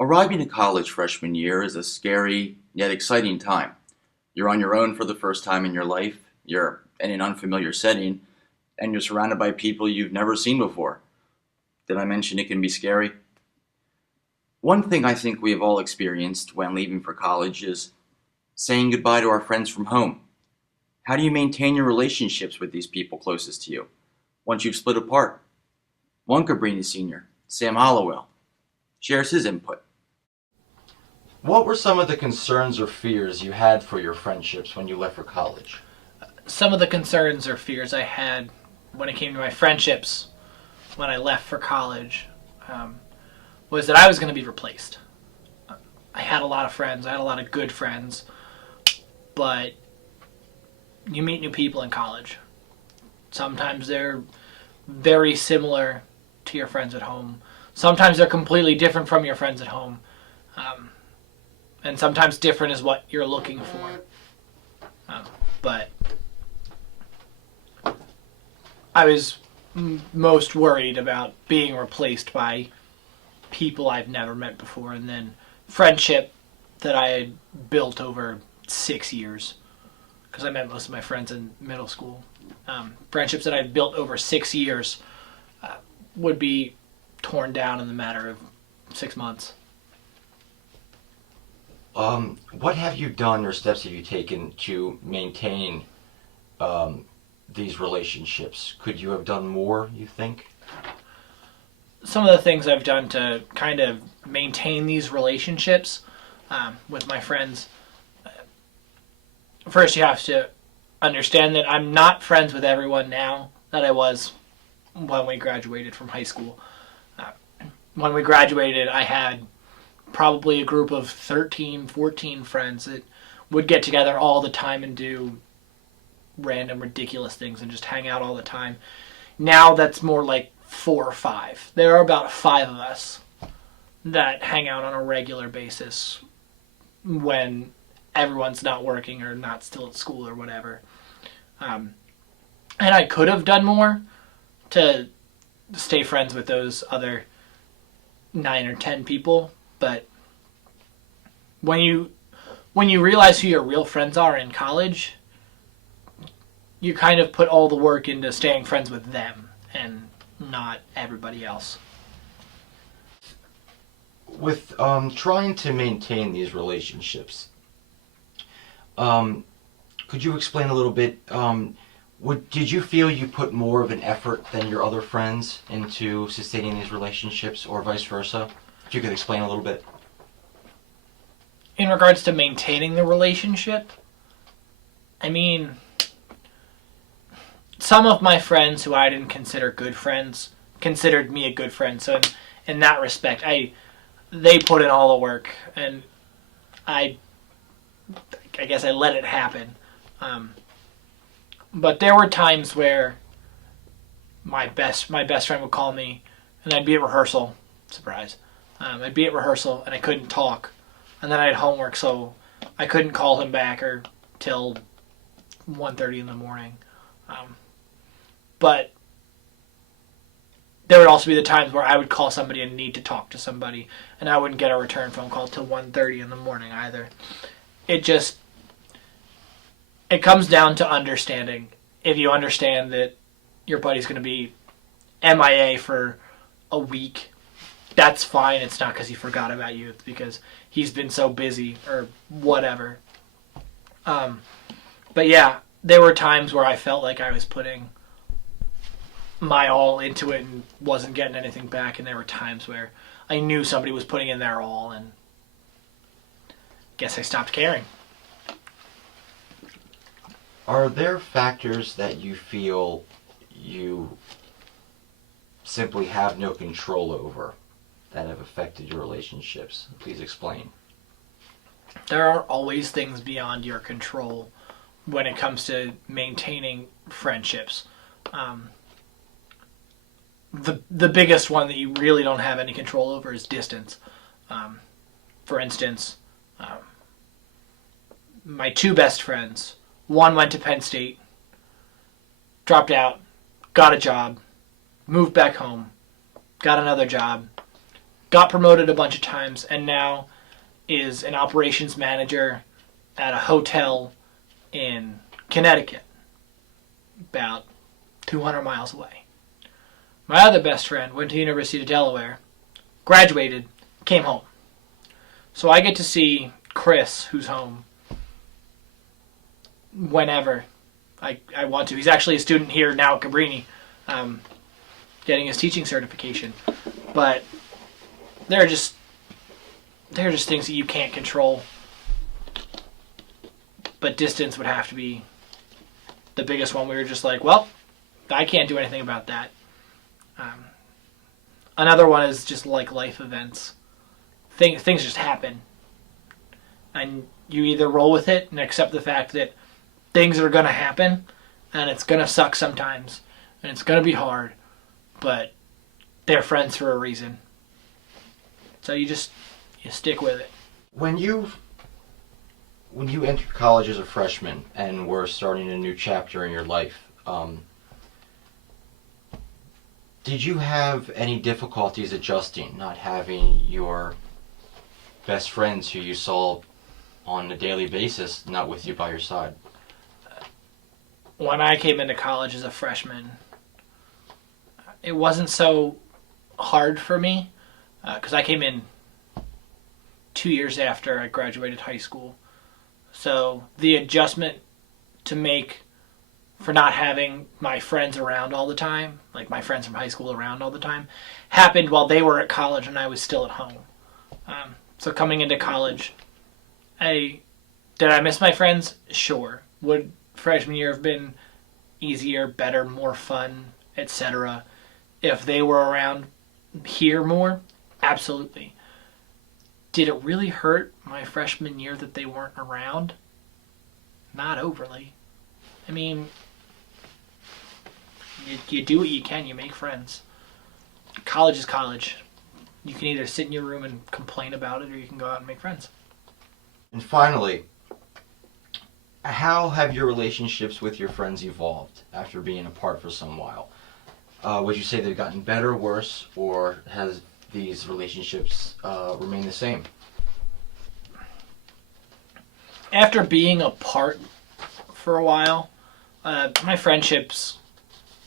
Arriving to college freshman year is a scary yet exciting time. You're on your own for the first time in your life, you're in an unfamiliar setting, and you're surrounded by people you've never seen before. Did I mention it can be scary? One thing I think we have all experienced when leaving for college is saying goodbye to our friends from home. How do you maintain your relationships with these people closest to you once you've split apart? One Cabrini Sr., Sam Hollowell, shares his input. What were some of the concerns or fears you had for your friendships when you left for college? Some of the concerns or fears I had when it came to my friendships when I left for college was that I was going to be replaced. I had a lot of friends. I had a lot of good friends. But you meet new people in college. Sometimes they're very similar to your friends at home. Sometimes they're completely different from your friends at home. And sometimes different is what you're looking for. But I was most worried about being replaced by people I've never met before, and then friendship that I had built over 6 years, because I met most of my friends in middle school. Friendships that I'd built over 6 years would be torn down in the matter of 6 months. What have you done or steps have you taken to maintain these relationships? Could you have done more, you think? Some of the things I've done to kind of maintain these relationships with my friends. First, you have to understand that I'm not friends with everyone now that I was when we graduated from high school. When we graduated, I had probably a group of 13, 14 friends that would get together all the time and do random, ridiculous things and just hang out all the time. Now that's more like 4 or 5. There are about 5 of us that hang out on a regular basis when everyone's not working or not still at school or whatever. And I could have done more to stay friends with those other 9 or 10 people, but when you realize who your real friends are in college, you kind of put all the work into staying friends with them and not everybody else. With trying to maintain these relationships, could you explain a little bit, did you feel you put more of an effort than your other friends into sustaining these relationships, or vice versa? If you could explain a little bit. In regards to maintaining the relationship, I mean, some of my friends who I didn't consider good friends considered me a good friend. So in that respect, they put in all the work, and I guess I let it happen. But there were times where my best friend would call me, and I'd be at rehearsal. Surprise. I'd be at rehearsal, and I couldn't talk. And then I had homework, so I couldn't call him back till 1:30 in the morning. But there would also be the times where I would call somebody and need to talk to somebody, and I wouldn't get a return phone call till 1:30 in the morning either. It comes down to understanding. If you understand that your buddy's going to be MIA for a week, that's fine. It's not because he forgot about you. It's because he's been so busy or whatever. But yeah, there were times where I felt like I was putting my all into it and wasn't getting anything back, and there were times where I knew somebody was putting in their all, and guess I stopped caring. Are there factors that you feel you simply have no control over that have affected your relationships? Please explain. There are always things beyond your control when it comes to maintaining friendships. The biggest one that you really don't have any control over is distance. For instance, my 2 best friends, one went to Penn State, dropped out, got a job, moved back home, got another job, got promoted a bunch of times, and now is an operations manager at a hotel in Connecticut, about 200 miles away. My other best friend went to the University of Delaware, graduated, came home. So I get to see Chris, who's home, whenever I want to. He's actually a student here now at Cabrini, getting his teaching certification. But there are just things that you can't control. But distance would have to be the biggest one. We were just like, well, I can't do anything about that. Another one is just like life events. Things just happen. And you either roll with it and accept the fact that things are going to happen, and it's going to suck sometimes, and it's going to be hard, but they're friends for a reason. So you stick with it. When you entered college as a freshman and were starting a new chapter in your life, did you have any difficulties adjusting, not having your best friends who you saw on a daily basis not with you by your side? When I came into college as a freshman, it wasn't so hard for me because I came in 2 years after I graduated high school. So the adjustment to make for not having my friends around all the time, like my friends from high school around all the time, happened while they were at college and I was still at home. So coming into college, did I miss my friends? Sure. Would freshman year have been easier, better, more fun, etc. if they were around here more? Absolutely. Did it really hurt my freshman year that they weren't around? Not overly. I mean, you do what you can, you make friends. College is college. You can either sit in your room and complain about it, or you can go out and make friends. And finally, how have your relationships with your friends evolved after being apart for some while? Would you say they've gotten better, worse, or has these relationships remained the same? After being apart for a while, my friendships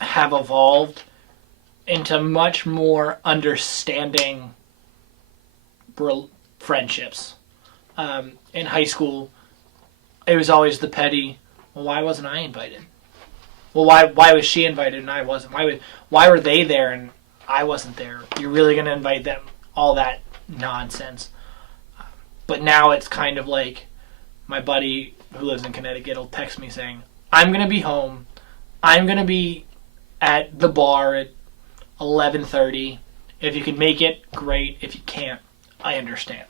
have evolved into much more understanding friendships. In high school, it was always the petty, well, why wasn't I invited? Well, why was she invited and I wasn't? Why were they there and I wasn't there? You're really going to invite them? All that nonsense. But now it's kind of like my buddy who lives in Connecticut will text me saying, I'm going to be home. I'm going to be at the bar at 11:30. If you can make it, great. If you can't, I understand.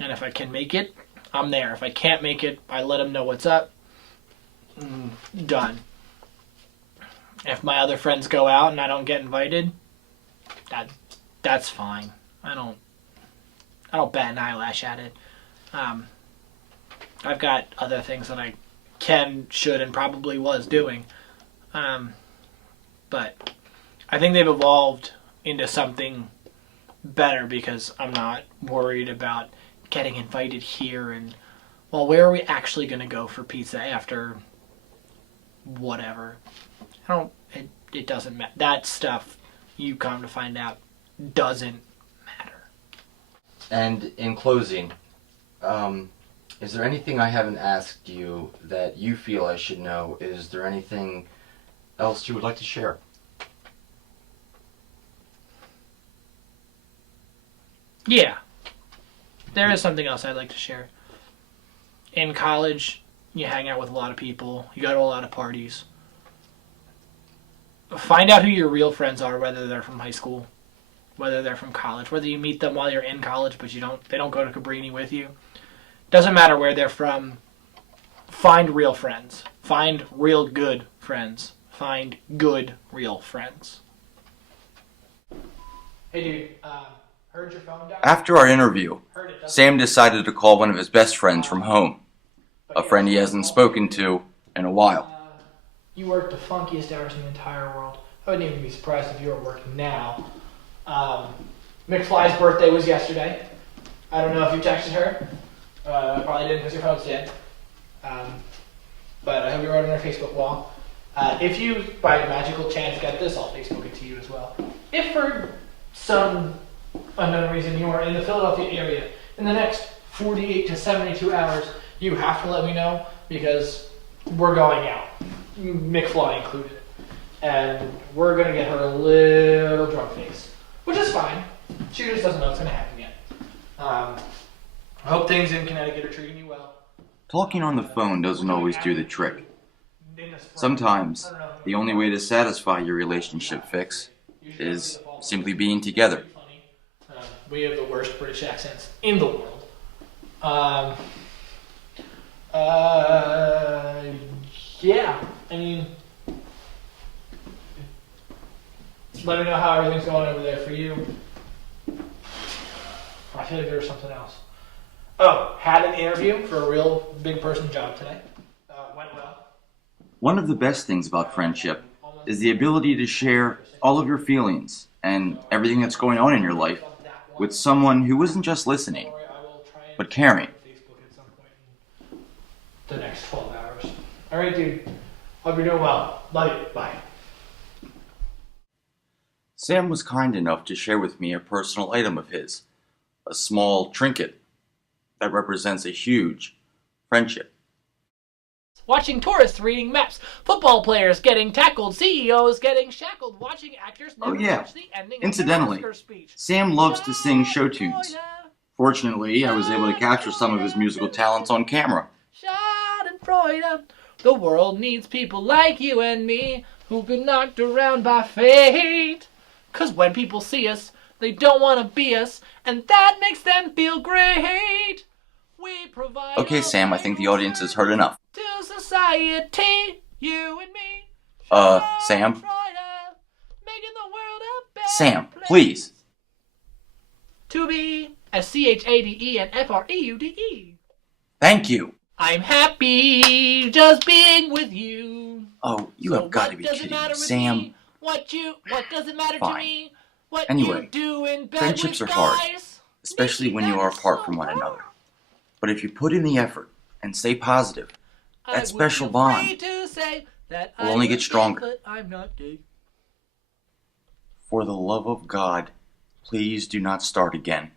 And if I can make it, I'm there. If I can't make it, I let them know what's up. Done. If my other friends go out and I don't get invited, that's fine. I don't bat an eyelash at it. I've got other things that I can, should, and probably was doing. But I think they've evolved into something better because I'm not worried about getting invited here and, well, where are we actually going to go for pizza after whatever? It doesn't matter. That stuff, you come to find out, doesn't matter. And in closing, is there anything I haven't asked you that you feel I should know? Is there anything else you would like to share? Yeah. There is something else I'd like to share. In college, you hang out with a lot of people. You go to a lot of parties. Find out who your real friends are, whether they're from high school, whether they're from college, whether you meet them while you're in college, but they don't go to Cabrini with you. Doesn't matter where they're from. Find real friends. Find real good friends. Find good, real friends. Hey, dude, heard your phone died? After our interview, Sam decided to call one of his best friends from home, a friend he hasn't spoken to in a while. You work the funkiest hours in the entire world. I wouldn't even be surprised if you were working now. McFly's birthday was yesterday. I don't know if you texted her. Probably didn't because your phone's dead. But I hope you wrote on her Facebook wall. If you, by magical chance, get this, I'll Facebook it to you as well. If for some unknown reason you are in the Philadelphia area in the next 48 to 72 hours, you have to let me know because we're going out, McFly included. And we're going to get her a little drunk face, which is fine. She just doesn't know what's going to happen yet. I hope things in Connecticut are treating you well. Talking on the phone doesn't always do the trick. Sometimes, the only way to satisfy your relationship fix is simply being together. We have the worst British accents in the world. Yeah, I mean, let me know how everything's going over there for you. I feel like there was something else. Oh, had an interview for a real big person job today. Went well. One of the best things about friendship is the ability to share all of your feelings and everything that's going on in your life with someone who isn't just listening, but caring. The next 12 hours. All right, dude. Hope you're doing well. Love you. Bye. Sam was kind enough to share with me a personal item of his, a small trinket that represents a huge friendship. Watching tourists reading maps, football players getting tackled, CEOs getting shackled, watching actors never watch the ending Incidentally, of their Oscar speech. Sam loves to sing show tunes. Fortunately, I was able to capture some of his musical talents on camera. Schadenfreude. The world needs people like you and me who get knocked around by fate. 'Cause when people see us, they don't want to be us, and that makes them feel great. We provide Okay, Sam, I think the audience has heard enough. to society, you and me. Sam? Making the world a better Sam, place please. to be SCHADE and FREUDE. Thank you. I'm happy just being with you. Oh, you have got to be kidding me, Sam. What does it matter Fine. to me? What Anyway, you do in bed friendships with are hard, guys? especially when you are apart from one another. But if you put in the effort and stay positive, that special bond will only get stronger. But I'm not gay. For the love of God, please do not start again.